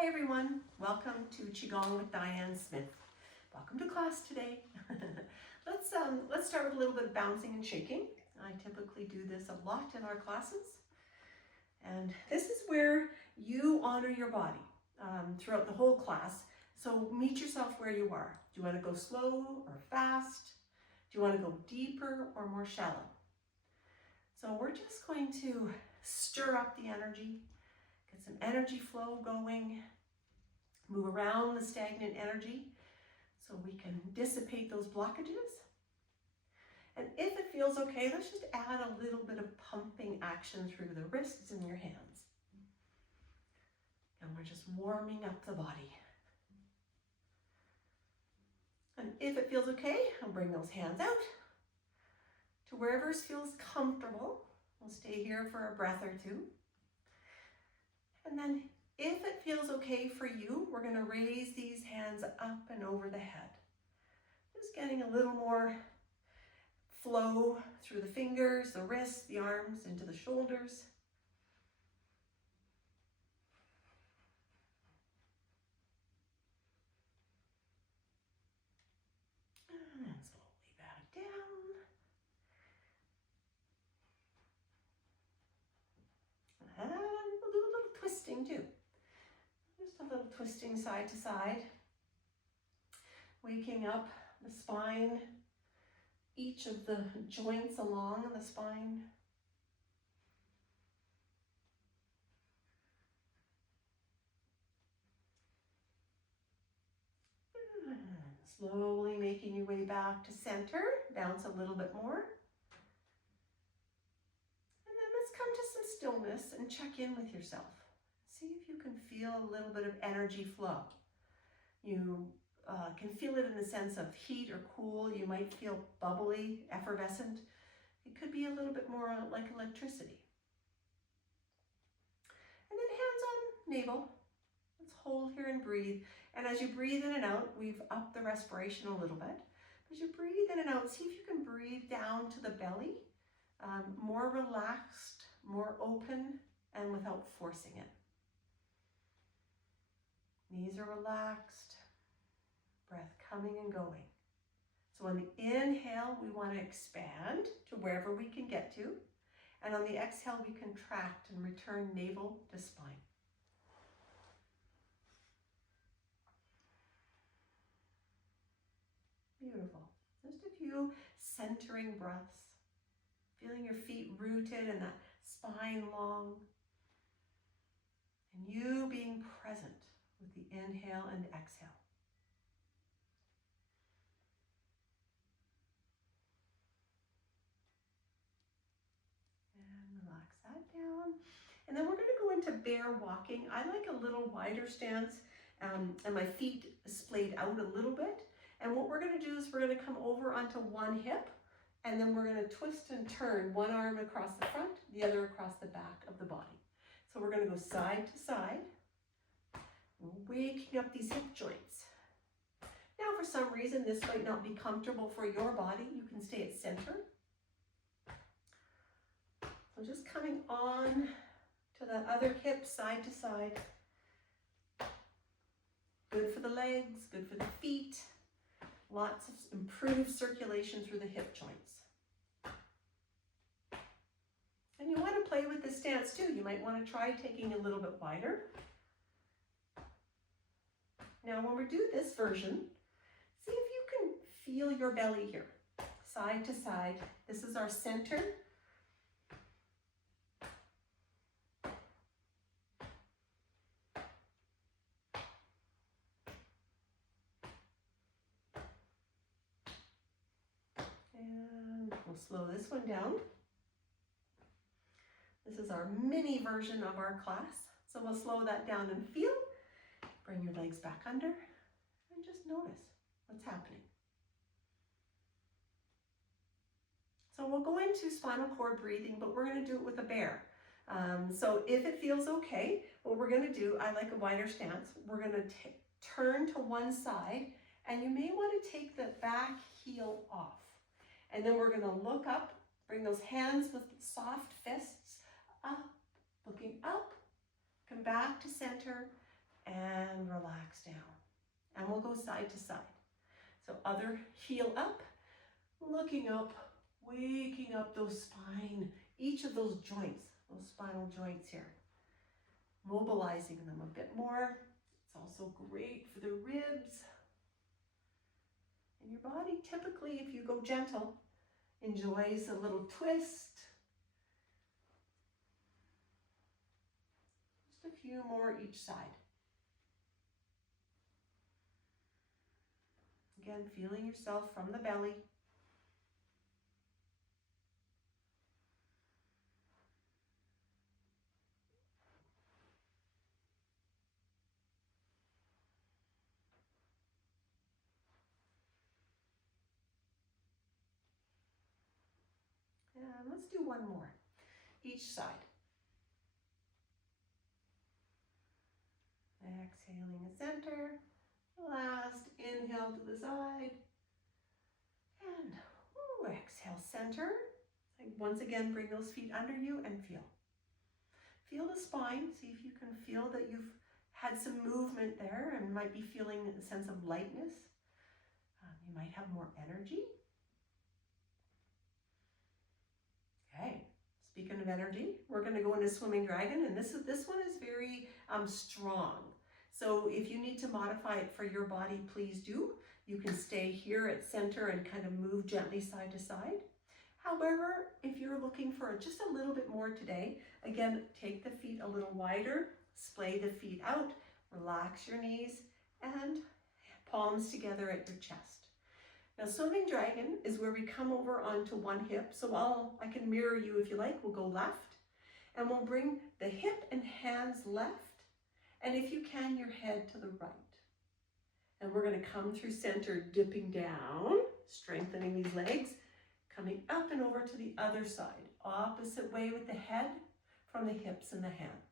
Hi everyone, welcome to Qigong with Diane Smith. Welcome to class today. Let's start with a little bit of bouncing and shaking. I typically do this a lot in our classes. And this is where you honor your body throughout the whole class. So meet yourself where you are. Do you want to go slow or fast? Do you want to go deeper or more shallow? So we're just going to stir up the energy. Get some energy flow going, move around the stagnant energy so we can dissipate those blockages. And if it feels okay, let's just add a little bit of pumping action through the wrists and your hands. And we're just warming up the body. And if it feels okay, I'll bring those hands out to wherever feels comfortable. We'll stay here for a breath or two. And then if it feels okay for you, we're going to raise these hands up and over the head. Just getting a little more flow through the fingers, the wrists, the arms, into the shoulders. And then slowly back down. And we'll do a little twisting too. Just a little twisting side to side. Waking up the spine, each of the joints along the spine. And slowly making your way back to center. Bounce a little bit more. And then let's come to some stillness and check in with yourself. See if you can feel a little bit of energy flow. You can feel it in the sense of heat or cool. You might feel bubbly, effervescent. It could be a little bit more like electricity. And then hands on navel. Let's hold here and breathe. And as you breathe in and out, we've upped the respiration a little bit. As you breathe in and out, see if you can breathe down to the belly, more relaxed, more open, and without forcing it. Knees are relaxed, breath coming and going. So on the inhale, we want to expand to wherever we can get to. And on the exhale, we contract and return navel to spine. Beautiful. Just a few centering breaths. Feeling your feet rooted and that spine long. And you being present with the inhale and exhale. And relax that down. And then we're going to go into bear walking. I like a little wider stance and my feet splayed out a little bit. And what we're going to do is we're going to come over onto one hip and then we're going to twist and turn one arm across the front, the other across the back of the body. So we're going to go side to side, waking up these hip joints. Now, for some reason, this might not be comfortable for your body. You can stay at center. So just coming on to the other hip, side to side. Good for the legs, good for the feet. Lots of improved circulation through the hip joints. And you want to play with the stance too. You might want to try taking a little bit wider. Now when we do this version, see if you can feel your belly here, side to side. This is our center. And we'll slow this one down. This is our mini version of our class. So we'll slow that down and feel. Bring your legs back under and just notice what's happening. So we'll go into spinal cord breathing, but we're going to do it with a bear. So if it feels okay, what we're going to do, I like a wider stance. We're going to turn to one side and you may want to take the back heel off. And then we're going to look up, bring those hands with soft fists up, looking up, come back to center, and relax down. And we'll go side to side. So other heel up, looking up, waking up those spine, each of those joints, those spinal joints here. Mobilizing them a bit more. It's also great for the ribs. And your body typically, if you go gentle, enjoys a little twist. Just a few more each side. Again, feeling yourself from the belly. And let's do one more, each side. Exhaling the center. Last inhale to the side. And exhale, center. Once again, bring those feet under you and feel. Feel the spine. See if you can feel that you've had some movement there and might be feeling a sense of lightness. You might have more energy. Okay, speaking of energy, we're going to go into Swimming Dragon, and this one is very strong. So if you need to modify it for your body, please do. You can stay here at center and kind of move gently side to side. However, if you're looking for just a little bit more today, again, take the feet a little wider, splay the feet out, relax your knees, and palms together at your chest. Now, Swimming Dragon is where we come over onto one hip. So I can mirror you if you like. We'll go left, and we'll bring the hip and hands left, and if you can, your head to the right. And we're going to come through center, dipping down, strengthening these legs, coming up and over to the other side, opposite way with the head from the hips and the hands.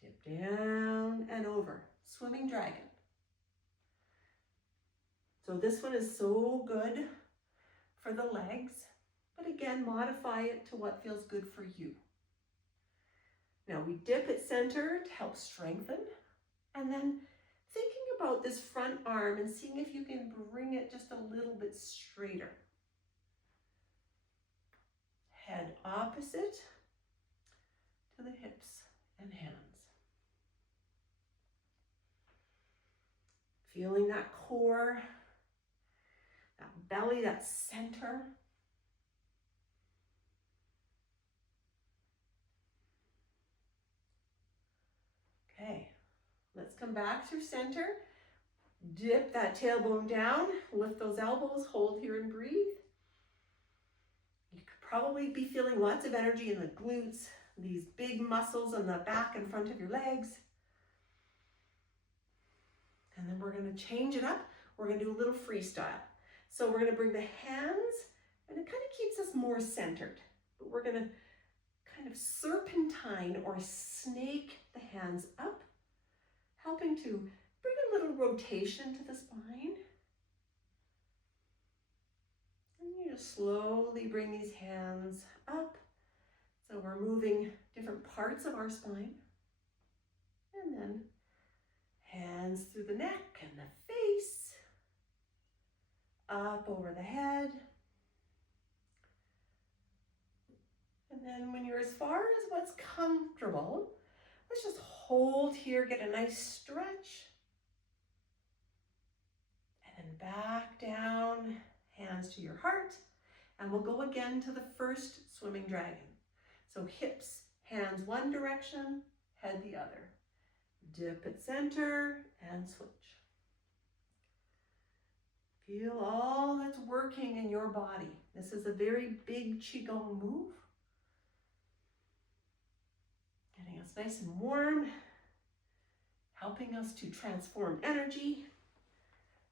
Dip down and over, Swimming Dragon. So this one is so good for the legs, but again, modify it to what feels good for you. Now we dip at center to help strengthen, and then thinking about this front arm and seeing if you can bring it just a little bit straighter. Head opposite to the hips and hands. Feeling that core, that belly, that center. Okay, let's come back through center. Dip that tailbone down, lift those elbows, hold here and breathe. You could probably be feeling lots of energy in the glutes, these big muscles on the back and front of your legs. And then we're going to change it up. We're going to do a little freestyle. So we're going to bring the hands, and it kind of keeps us more centered. But we're going to kind of serpentine or snake the hands up, helping to bring a little rotation to the spine. And you just slowly bring these hands up. So we're moving different parts of our spine. And then hands through the neck and the face, up over the head. And then when you're as far as what's comfortable, let's just hold here, get a nice stretch. And then back down, hands to your heart. And we'll go again to the first Swimming Dragon. So hips, hands one direction, head the other. Dip at center and switch. Feel all that's working in your body. This is a very big Qigong move. Getting us nice and warm, helping us to transform energy,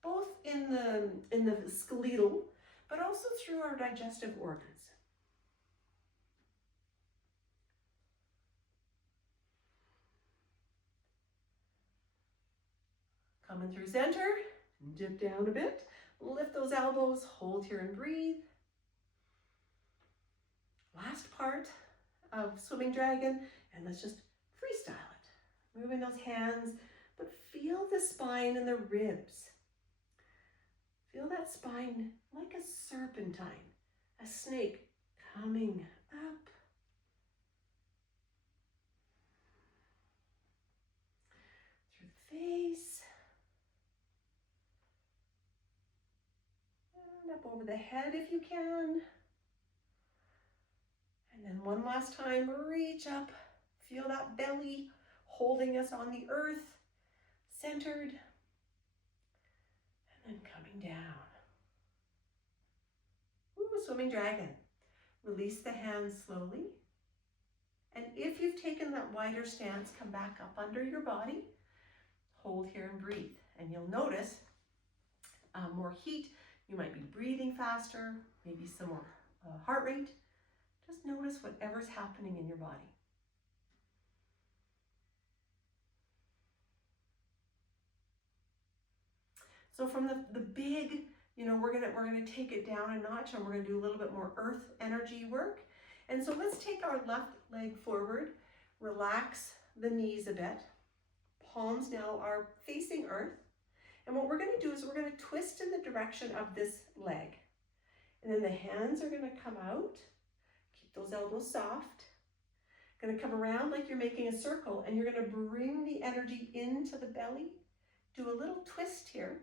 both in the skeletal, but also through our digestive organs. Coming through center, dip down a bit, lift those elbows, hold here and breathe. Last part of Swimming Dragon, and let's just freestyle it. Moving those hands, but feel the spine and the ribs. Feel that spine like a serpentine, a snake coming up. Through the face. And up over the head if you can. And then one last time, reach up. Feel that belly holding us on the earth, centered. And then coming down. Ooh, swimming dragon. Release the hands slowly. And if you've taken that wider stance, come back up under your body. Hold here and breathe. And you'll notice more heat. You might be breathing faster, maybe some more heart rate. Just notice whatever's happening in your body. So from the big, we're gonna take it down a notch, and we're gonna do a little bit more earth energy work. And so let's take our left leg forward, relax the knees a bit. Palms now are facing earth. And what we're gonna do is we're gonna twist in the direction of this leg. And then the hands are gonna come out. Keep those elbows soft. Gonna come around like you're making a circle, and you're gonna bring the energy into the belly. Do a little twist here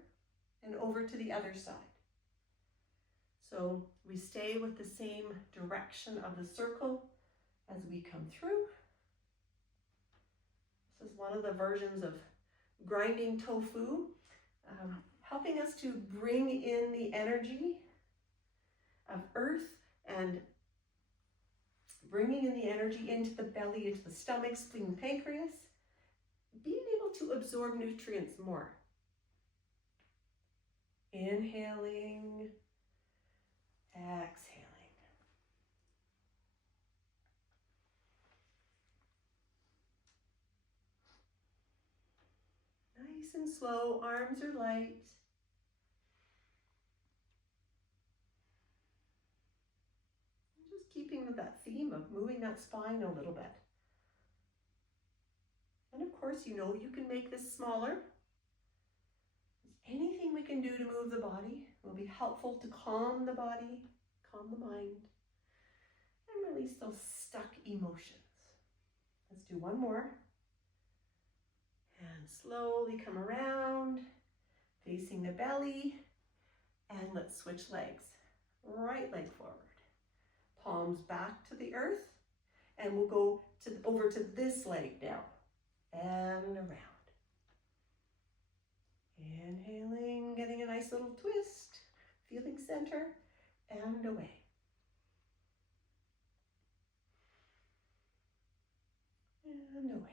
and over to the other side. So we stay with the same direction of the circle as we come through. This is one of the versions of grinding tofu, helping us to bring in the energy of earth and bringing in the energy into the belly, into the stomach, spleen, pancreas, being able to absorb nutrients more. Inhaling, exhaling. Nice and slow, arms are light. And just keeping with that theme of moving that spine a little bit. And of course, you can make this smaller. Anything we can do to move the body will be helpful to calm the body, calm the mind, and release those stuck emotions. Let's do one more. And slowly come around, facing the belly, and let's switch legs. Right leg forward. Palms back to the earth, and we'll go over to this leg now, and around. Inhaling, getting a nice little twist, feeling center, and away. And away.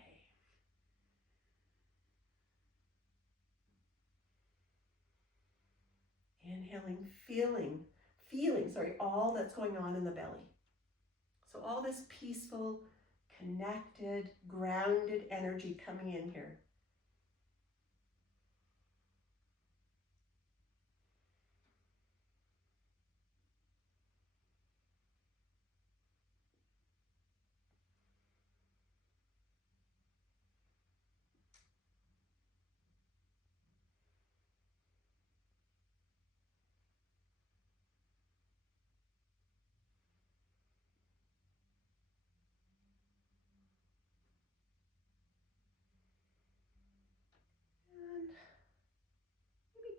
Inhaling, feeling all that's going on in the belly. So all this peaceful, connected, grounded energy coming in here.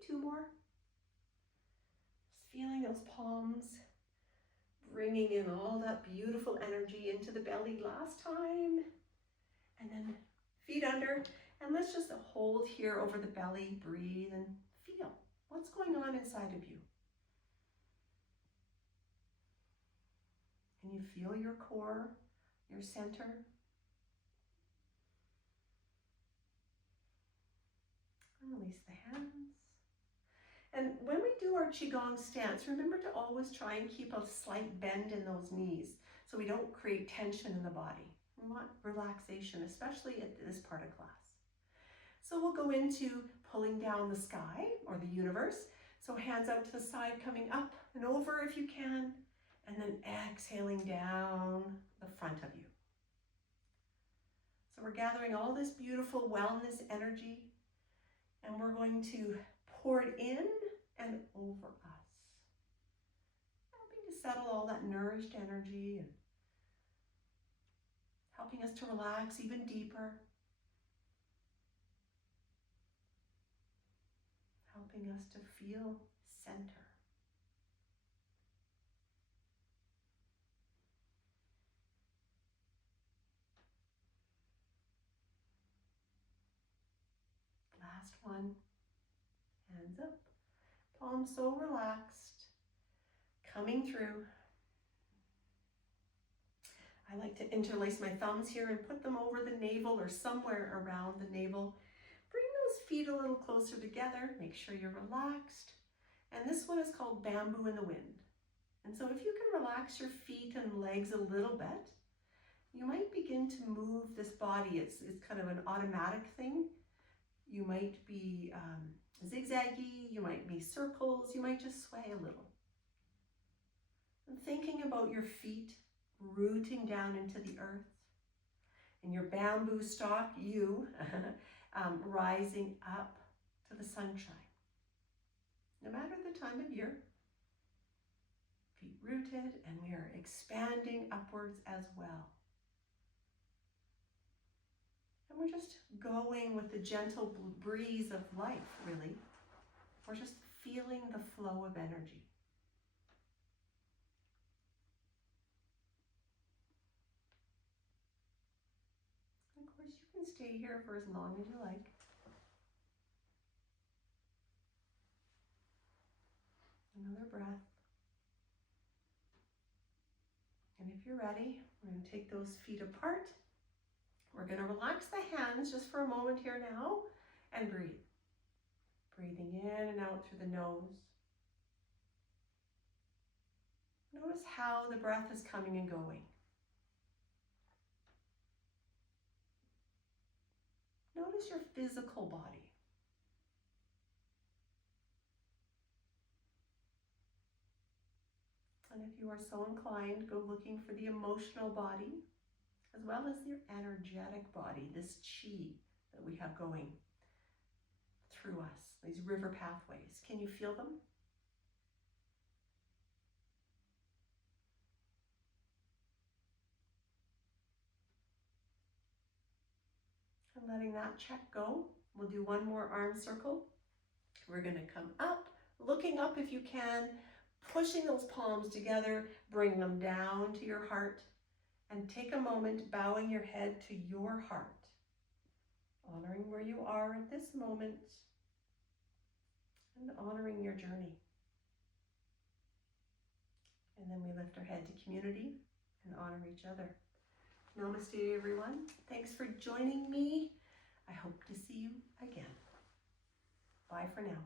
Two more. Just feeling those palms, bringing in all that beautiful energy into the belly last time. And then feet under. And let's just hold here over the belly, breathe and feel what's going on inside of you. Can you feel your core, your center? And release the hands. And when we do our Qigong stance, remember to always try and keep a slight bend in those knees so we don't create tension in the body. We want relaxation, especially at this part of class. So we'll go into pulling down the sky or the universe. So hands out to the side, coming up and over if you can, and then exhaling down the front of you. So we're gathering all this beautiful wellness energy And we're going to pour it in and over us, helping to settle all that nourished energy and helping us to relax even deeper, helping us to feel center. Last one, hands up, palms so relaxed, coming through. I like to interlace my thumbs here and put them over the navel or somewhere around the navel. Bring those feet a little closer together. Make sure you're relaxed. And this one is called Bamboo in the Wind. And so if you can relax your feet and legs a little bit, you might begin to move this body. It's kind of an automatic thing. You might be zigzaggy, you might be circles, you might just sway a little. And thinking about your feet rooting down into the earth, and your bamboo stalk, you, rising up to the sunshine. No matter the time of year, feet rooted, and we are expanding upwards as well. And we're just going with the gentle breeze of life, really. We're just feeling the flow of energy. Of course, you can stay here for as long as you like. Another breath. And if you're ready, we're going to take those feet apart. We're going to relax the hands just for a moment here now and breathe. Breathing in and out through the nose. Notice how the breath is coming and going. Notice your physical body. And if you are so inclined, go looking for the emotional body as well as your energetic body, this chi that we have going through us, these river pathways. Can you feel them? And letting that check go, we'll do one more arm circle. We're going to come up, looking up if you can, pushing those palms together, bring them down to your heart, and take a moment bowing your head to your heart, honoring where you are at this moment and honoring your journey. And then we lift our head to community and honor each other. Namaste, everyone. Thanks for joining me. I hope to see you again. Bye for now.